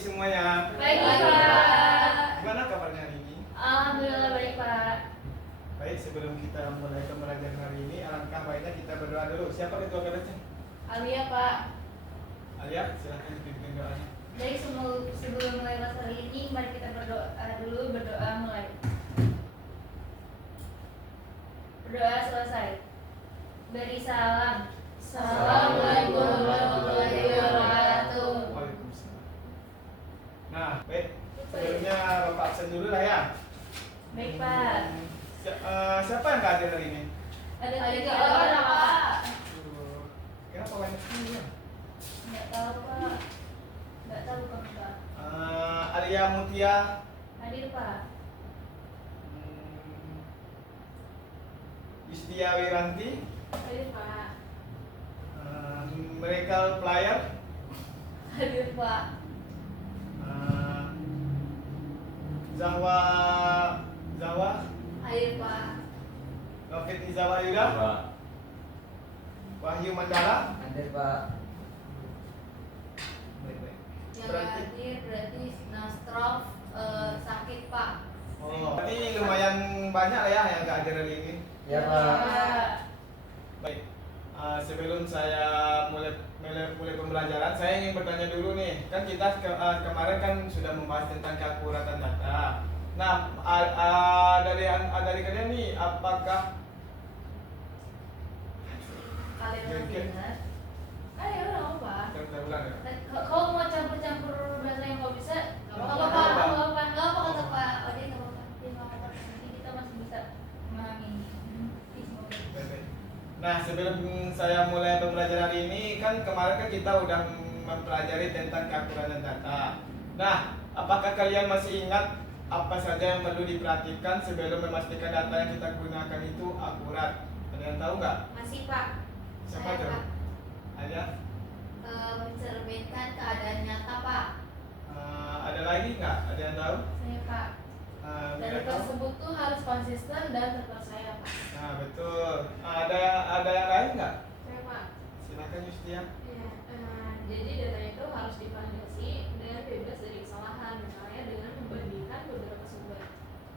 semuanya. Baik, Pak. Gimana kabarnya hari ini? Alhamdulillah baik, Pak. Baik, sebelum kita mulai pembelajaran hari ini, alangkah baiknya kita berdoa dulu. Siapa ketua kelasnya? Alia, Pak. Alia, silahkan dipimpin doanya. Baik, sebelum mulai kelas hari ini, mari kita berdoa mulai. Berdoa selesai. Beri salam. Assalamualaikum warahmatullahi wabarakatuh. Waalaikumsalam. Nah, baik. Sebelumnya Bapak absen dulu lah ya. Baik, Pak. Siapa yang gak hadir hari ini? Ada 3 orang, Pak. Kenapa banyak sekali ya? Nggak tahu, Pak. Nggak tahu, Pak. Alia Mutia, Hadir, Pak. Istia Wiranti, Hadir, Pak. Miracle Player, Hadir, Pak. Zahwa Hadir, Pak. Novit Izawa Yuda, Wahyu Mandala. Hadir Pak. Baik. Yang nggak hadir berarti Nastrof sakit, Pak. Oh, berarti lumayan banyak lah ya yang gak hadir hari ini. Ya Pak. Baik. Sebelum saya mulai pembelajaran, saya ingin bertanya dulu nih. Kan kita kemarin kan sudah membahas tentang keakuratan data. Nah, dari kalian nih, apakah Kalian masih ingat? Ayo, nggak apa-apa. kita ulang ya? Kau mau campur-campur bahasa yang kau bisa? Nggak apa-apa, kata Pak Odin, nggak apa-apa. Dia nggak apa-apa. Nanti kita masih bisa memahami. Baik. Nah, sebelum saya mulai pembelajaran hari ini, kan kemarin kan kita udah mempelajari tentang keakuratan data. Nah, apakah kalian masih ingat apa saja yang perlu diperhatikan sebelum memastikan data yang kita gunakan itu akurat? Ada yang tahu nggak? Masih, Pak. Siapa Saya, tuh? Pak. Ada? Mencerminkan keadaan nyata, Pak. Ada lagi nggak? Ada yang tahu? Saya, Pak. Ada Data yang tahu? tersebut tuh harus konsisten dan terpercaya, Pak. Nah, betul. Ada yang lain nggak? Saya, Pak. Silakan Justia. Ya, jadi data itu harus divalidasi dan bebas dari kesalahan, misalnya dengan membandingkan beberapa sumber.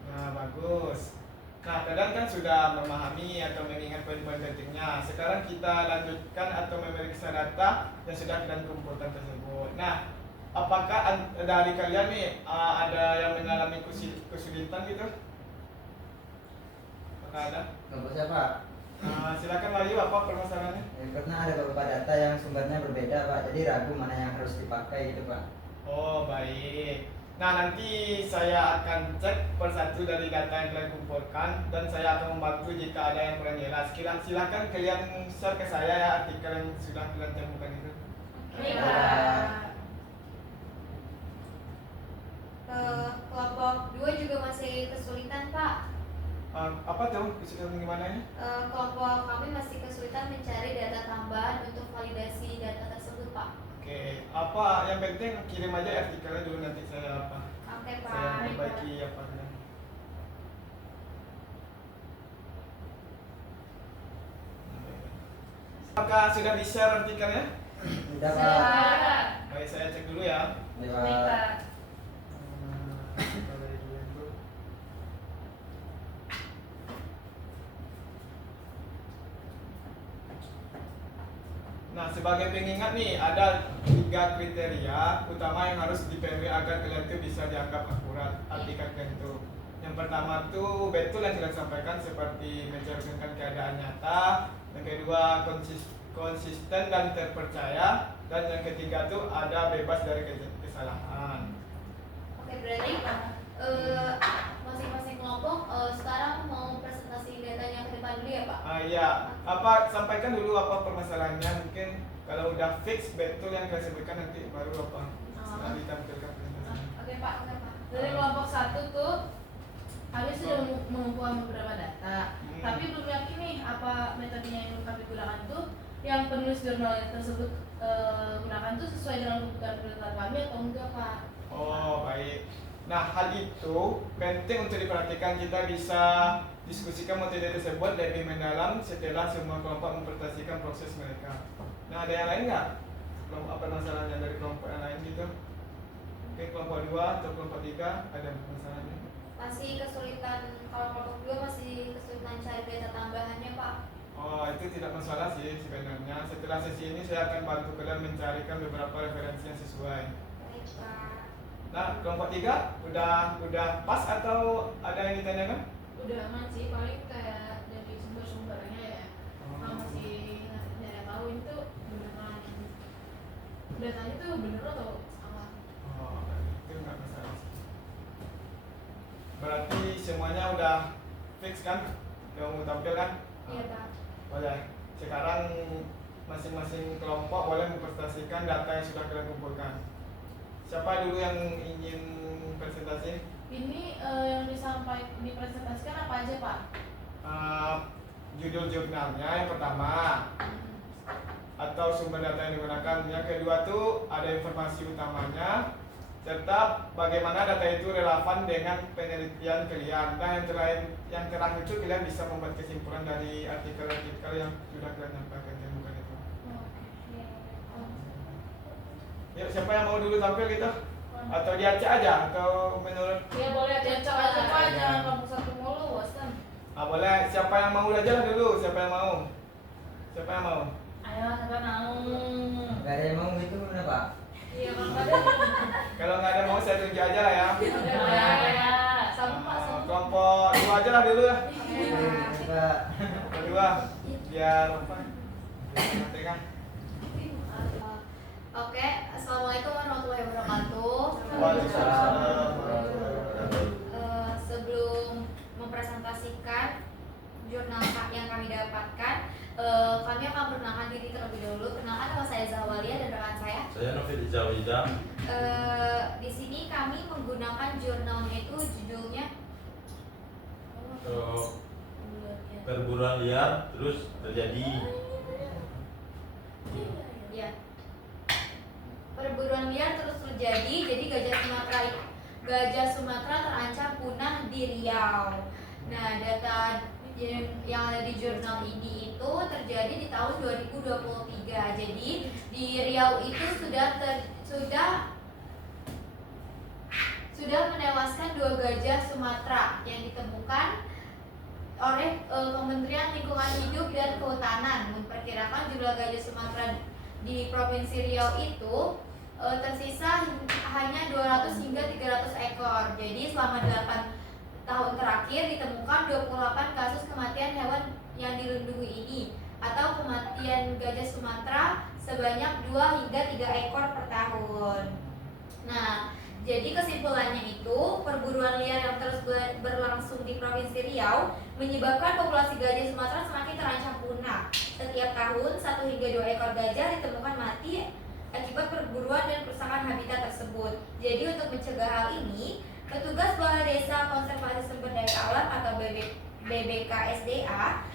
Nah, bagus. Nah, kalian kan sudah memahami atau mengingat poin-poin pentingnya. Sekarang kita lanjutkan atau memeriksa data yang sudah kalian kumpulkan tersebut. Nah, apakah dari kalian nih ada yang mengalami kesulitan gitu? Apakah ada? Kelompok siapa? Silakan Wahyu, apa permasalahannya? Ya, karena ada beberapa data yang sumbernya berbeda Pak, jadi ragu mana yang harus dipakai gitu Pak. Oh, baik. Nah, nanti saya akan cek persatu dari data yang kalian kumpulkan dan saya akan membantu jika ada yang kurang jelas. Silakan kalian share ke saya ya artikel yang sudah kalian temukan itu. Baik, Ya. Pak. Kelompok 2 juga masih kesulitan, Pak. Apa tuh kesulitan gimana ya? Kelompok kami masih kesulitan mencari data tambahan untuk validasi data tersebut, Pak. Oke, apa yang penting kirim aja artikelnya dulu nanti saya apa? Oke, Pak. Saya perbaiki apa kan. Apakah sudah di-share artikelnya? Udah Pak. Baik, saya cek dulu ya. Ya Baik, Pak. Pak. Nah, sebagai pengingat nih, ada 3 kriteria utama yang harus dipenuhi agar kalian itu bisa dianggap akurat artikel kalian itu. Yang pertama tuh betul yang kalian sampaikan seperti mencerminkan keadaan nyata. Yang kedua konsisten dan terpercaya. Dan yang ketiga tuh ada bebas dari kesalahan. Oke, berarti masing-masing kelompok sekarang mau presentasi datanya ke depan dulu ya, Pak? Iya, sampaikan dulu apa permasalahannya. Mungkin kalau udah fix betul yang kalian sebutkan nanti baru apa setelah ditampilkan presentasinya. Oke, Pak. Dari kelompok 1 tuh kami sudah mengumpulkan beberapa data, tapi belum yakin nih apa metodenya yang kami gunakan tuh yang penulis jurnal tersebut gunakan tuh sesuai dengan kebutuhan penelitian kami atau enggak, Pak? Oh, baik. Nah, hal itu penting untuk diperhatikan. Kita bisa diskusikan metode tersebut lebih mendalam setelah semua kelompok mempresentasikan proses mereka. Nah, ada yang lain nggak? Apa masalahnya dari kelompok yang lain gitu? Oke, kelompok 2 atau kelompok 3 ada masalahnya? Masih kesulitan, kalau kelompok 2 masih kesulitan cari data tambahannya Pak. Oh, itu tidak masalah sih sebenarnya. Setelah sesi ini saya akan bantu kalian mencarikan beberapa referensi yang sesuai. Baik Pak. Nah, kelompok 3 udah pas atau ada yang ditanyakan? Udah aman sih, paling kayak dari sumber-sumbernya ya. Kalau masih nggak tahu itu beneran datanya tuh bener atau salah. Oh, itu nggak masalah sih. Berarti semuanya udah fix kan? Udah mau tampil kan? Iya Pak. Boleh. Sekarang masing-masing kelompok boleh mempresentasikan data yang sudah kalian kumpulkan. Siapa dulu yang ingin presentasi? Ini yang dipresentasikan apa aja Pak? Judul jurnalnya yang pertama, atau sumber data yang digunakan. Yang kedua tuh ada informasi utamanya, serta bagaimana data itu relevan dengan penelitian kalian. Dan yang terakhir itu kalian bisa membuat kesimpulan dari artikel-artikel yang sudah kalian sampaikan yang bukan itu. Yuk, siapa yang mau dulu tampil gitu? Atau diacak aja atau menurut? Ya boleh cocok aja Pak, jangan kampus satu mulu, bosan. Boleh. Siapa yang mau aja lah dulu? Siapa yang mau? Siapa yang mau? Ayo siapa mau? Gak ada yang mau gitu mana Pak? Iya kalau nggak ada. Kalau nggak ada mau saya tunjuk aja lah ya. Ya, sama Pak. Kelompok 2 aja lah dulu lah. Pak. Kedua, biar apa? Biar tengah. Oke, Assalamualaikum warahmatullahi wabarakatuh. Waalaikumsalam warahmatullahi wabarakatuh. Sebelum mempresentasikan jurnal yang kami dapatkan, kami akan perkenalkan diri terlebih dahulu. Kenalkan, nama saya Zahwalia dan rekan saya. Saya Novi Rizawida. Di sini kami menggunakan jurnalnya itu judulnya Perburuan liar terus terjadi. ya. Perburuan liar terus terjadi, jadi gajah Sumatera terancam punah di Riau. Nah, data yang ada di jurnal ini itu terjadi di tahun 2023. Jadi di Riau itu sudah menewaskan 2 gajah Sumatera yang ditemukan oleh Kementerian Lingkungan Hidup dan Kehutanan. Memperkirakan jumlah gajah Sumatera di Provinsi Riau itu tersisa hanya 200 hingga 300 ekor. Jadi selama 8 tahun terakhir ditemukan 28 kasus kematian hewan yang dilindungi ini, atau kematian gajah Sumatera sebanyak 2 hingga 3 ekor per tahun. Nah, jadi kesimpulannya itu perburuan liar yang terus berlangsung di Provinsi Riau menyebabkan populasi gajah Sumatera semakin terancam punah. Setiap tahun 1 hingga 2 ekor gajah ditemukan mati akibat perburuan dan kerusakan habitat tersebut. Jadi untuk mencegah hal ini, petugas Balai Desa Konservasi Sumber Daya Alam atau BBKSDA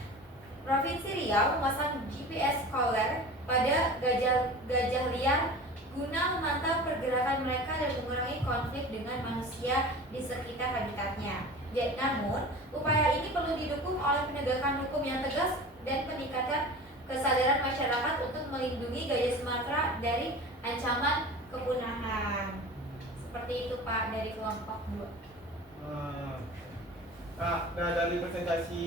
Provinsi Riau memasang GPS collar pada gajah liar guna memantau pergerakan mereka dan mengurangi konflik dengan manusia di sekitar habitatnya. Namun, upaya ini perlu didukung oleh penegakan hukum yang tegas dan peningkatan kesadaran masyarakat untuk melindungi gajah Sumatera dari ancaman kepunahan. Seperti itu Pak dari kelompok 2. Nah, dari presentasi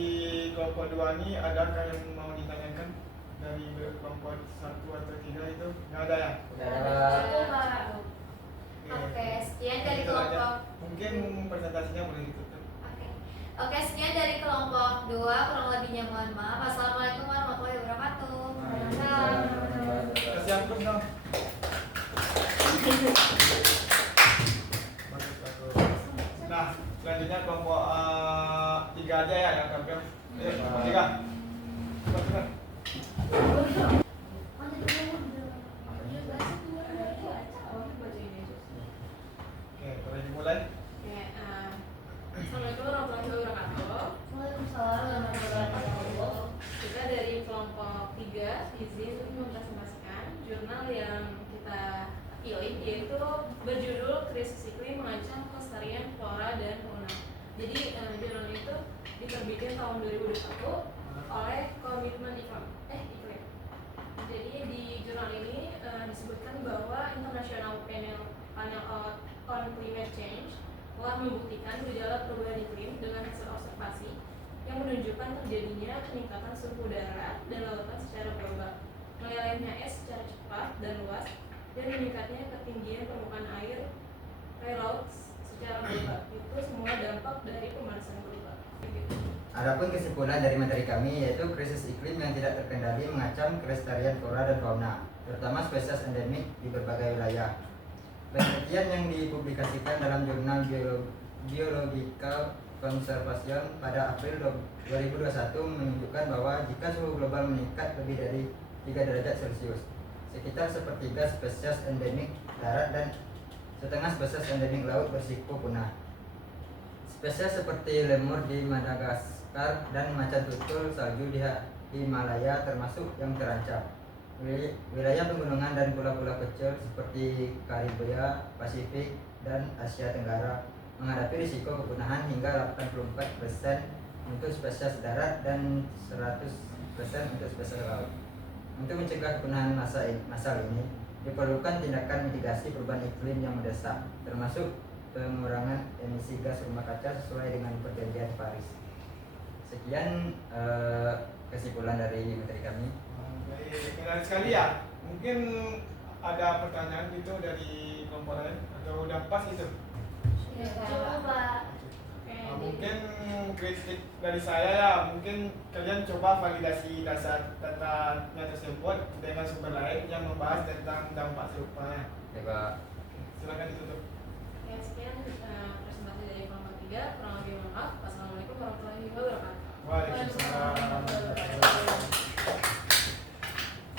kelompok 2 ini adakah yang mau ditanyakan dari kelompok 1 atau 3 itu? Nggak ada ya? Udah ada Pak. Oke, sekian dari Itu aja. kelompok. Mungkin presentasinya boleh ditutup. Oke, sekian dari kelompok 2. Kurang lebihnya mohon maaf. Assalamualaikum warahmatullahi wabarakatuh. Kasih ampun dong. Nah, selanjutnya kelompok 3 aja ya yang tampil. Ayo, kelompok 3. Cepat. Oke, boleh dimulai. Assalamualaikum warahmatullahi wabarakatuh. Waalaikumsalam warahmatullahi wabarakatuh. Kita dari kelompok 3 izin untuk mempresentasikan jurnal yang kita pilih, yaitu berjudul Krisis Iklim Mengancam Kelestarian Flora dan Fauna. Jadi jurnal itu diterbitkan tahun 2021 oleh Komitmen Iklim. Jadi di jurnal ini disebutkan bahwa International Panel on Climate Change telah membuktikan gejala perubahan iklim dengan hasil observasi yang menunjukkan terjadinya peningkatan suhu udara dan lautan secara global, melelehnya es secara cepat dan luas, dan meningkatnya ketinggian permukaan air laut secara global. Itu semua dampak dari pemanasan global. Adapun kesimpulan dari materi kami yaitu krisis iklim yang tidak terkendali mengancam kelestarian flora dan fauna, terutama spesies endemik di berbagai wilayah. Penelitian yang dipublikasikan dalam jurnal Biological Conservation pada April 2021 menunjukkan bahwa jika suhu global meningkat lebih dari 3 derajat Celcius, sekitar sepertiga spesies endemik darat dan setengah spesies endemik laut berisiko punah. Spesies seperti lemur di Madagaskar dan macan tutul salju di Himalaya termasuk yang terancam. Wilayah pegunungan dan pulau-pulau kecil seperti Karibia, Pasifik, dan Asia Tenggara menghadapi risiko kepunahan hingga 84% untuk spesies darat dan 100% untuk spesies laut. Untuk mencegah kepunahan massal ini, diperlukan tindakan mitigasi perubahan iklim yang mendesak, termasuk pengurangan emisi gas rumah kaca sesuai dengan perjanjian Paris. Sekian kesimpulan dari materi kami. Baik, menarik sekali ya. Mungkin ada pertanyaan gitu dari kelompok lain atau udah pas gitu? Coba. Mungkin kritik dari saya ya, mungkin kalian coba validasi dasar datanya tersebut dengan sumber lain yang membahas tentang dampak serupa. Coba. Silakan ditutup. Ya, sekian presentasi dari kelompok 3. Kurang lebih mohon maaf. Wassalamualaikum warahmatullahi wabarakatuh. Waalaikumsalam.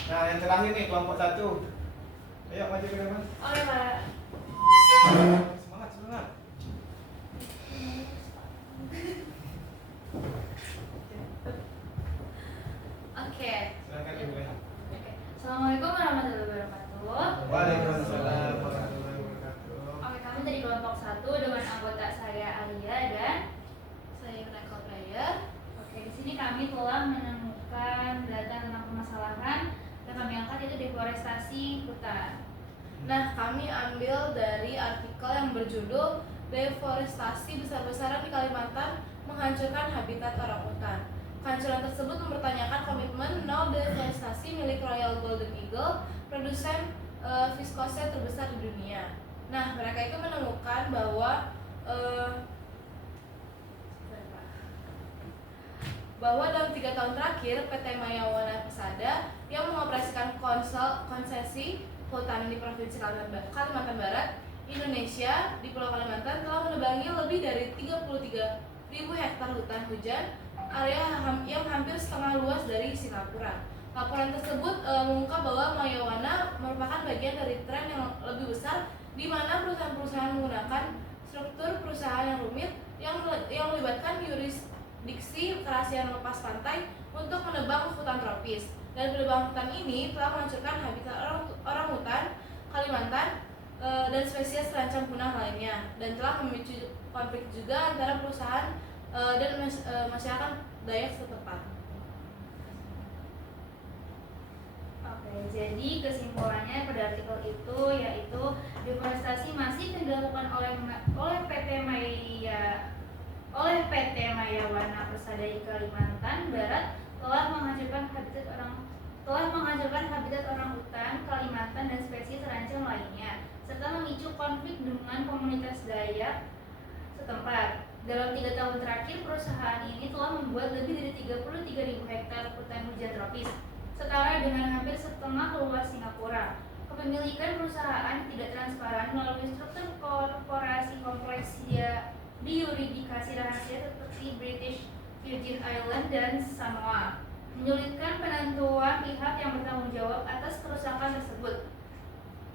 Nah, yang terakhir nih kelompok 1. Ayo maju ke depan. Oleh Pak. Semangat, semangat. Oke. Silakan dimulai. Assalamualaikum warahmatullahi wabarakatuh. Waalaikumsalam warahmatullahi wabarakatuh. Oke, kami dari kelompok 1 dengan anggota saya Alia dan saya Yunaka Player. Oke, di sini kami telah menemukan data tentang permasalahan yang kami angkat yaitu deforestasi hutan. Nah, kami ambil dari artikel yang berjudul Deforestasi Besar-besaran di Kalimantan Menghancurkan Habitat Orangutan. Kehancuran tersebut mempertanyakan komitmen no deforestasi milik Royal Golden Eagle, produsen viskose terbesar di dunia. Nah, mereka itu menemukan bahwa dalam 3 tahun terakhir PT Maya Wana Persada yang mengoperasikan konsesi hutan di Provinsi Kalimantan Barat, Indonesia di Pulau Kalimantan telah menebangi lebih dari 33.000 hektar hutan hujan, area yang hampir setengah luas dari Singapura. Laporan tersebut mengungkap bahwa Maya Wana merupakan bagian dari tren yang lebih besar di mana perusahaan-perusahaan menggunakan struktur perusahaan yang rumit yang melibatkan yurisdiksi kerahasiaan lepas pantai untuk menebang hutan tropis. Dan penebangan hutan ini telah menghancurkan habitat orangutan Kalimantan dan spesies terancam punah lainnya, dan telah memicu konflik juga antara perusahaan dan masyarakat Dayak setempat. Oke, jadi kesimpulannya pada artikel itu yaitu deforestasi masif yang dilakukan oleh PT Maya Wana Persada di Kalimantan Barat telah menghancurkan habitat orangutan Kalimantan dan spesies terancam lainnya, serta memicu konflik dengan komunitas Dayak setempat. Dalam 3 tahun terakhir, perusahaan ini telah membuat lebih dari 33.000 hektar hutan hujan tropis, setara dengan hampir setengah luas Singapura. Kepemilikan perusahaan tidak transparan melalui struktur korporasi kompleks diyuridikasi rahasia seperti British Virgin Islands dan Samoa, menyulitkan penentuan pihak yang bertanggung jawab atas kerusakan tersebut.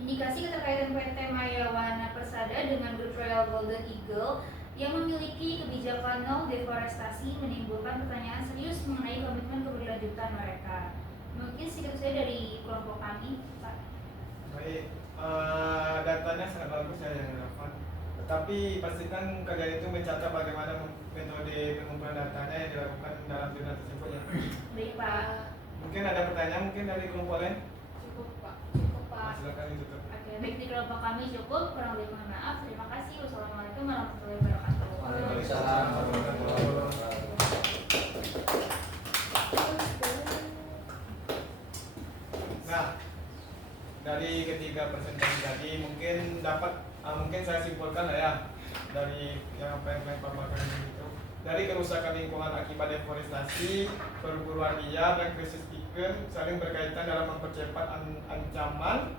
Indikasi keterkaitan PT Maya Wana Persada dengan grup Royal Golden Eagle yang memiliki kebijakan nol deforestasi menimbulkan pertanyaan serius mengenai komitmen keberlanjutan mereka. Mungkin sedikit saja dari kelompok kami, Pak. Baik, datanya sangat bagus ya yang relevan. Tetapi pastikan kalian itu mencatat bagaimana metode pengumpulan datanya yang dilakukan dalam jurnal tersebut ya. Baik, Pak. Mungkin ada pertanyaan mungkin dari kelompok lain? Cukup Pak. Pak. Silakan ditutup. Oke, baik di kelompok kami cukup, kurang lebih mohon maaf. Terima kasih. Wassalamualaikum warahmatullahi wabarakatuh. Waalaikumsalam warahmatullahi wabarakatuh. Nah, dari ketiga presentasi tadi mungkin dapat mungkin saya simpulkan lah ya dari yang apa yang kalian paparkan itu. Dari kerusakan lingkungan akibat deforestasi, perburuan liar dan krisis iklim saling berkaitan dalam mempercepat ancaman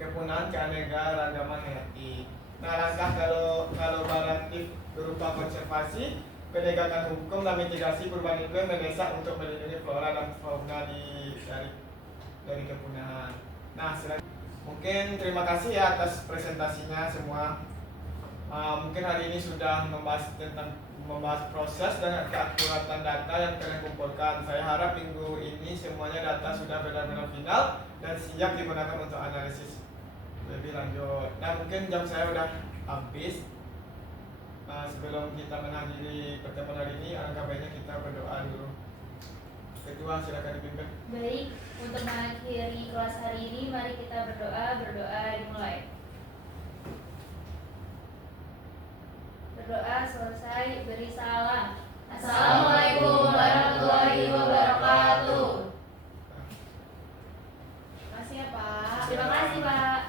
kepunahan keanekaragaman hayati. Nah, langkah kalau variatif berupa konservasi, penegakan hukum dan mitigasi perubahan iklim mendesak untuk melindungi flora dan fauna dari kepunahan. Nah, mungkin terima kasih ya atas presentasinya semua. Mungkin hari ini sudah membahas proses dan keakuratan data yang kalian kumpulkan. Saya harap minggu ini semuanya data sudah benar-benar final dan siap digunakan untuk analisis lebih lanjut. Nah, mungkin jam saya udah habis. Sebelum kita mengakhiri pertemuan hari ini, alangkah baiknya kita berdoa dulu. Ketua, silakan dipimpin. Baik, untuk mengakhiri kelas hari ini, mari kita berdoa dimulai. Berdoa selesai, beri salam. Assalamualaikum warahmatullahi wabarakatuh. Terima kasih ya Pak. Terima kasih Pak.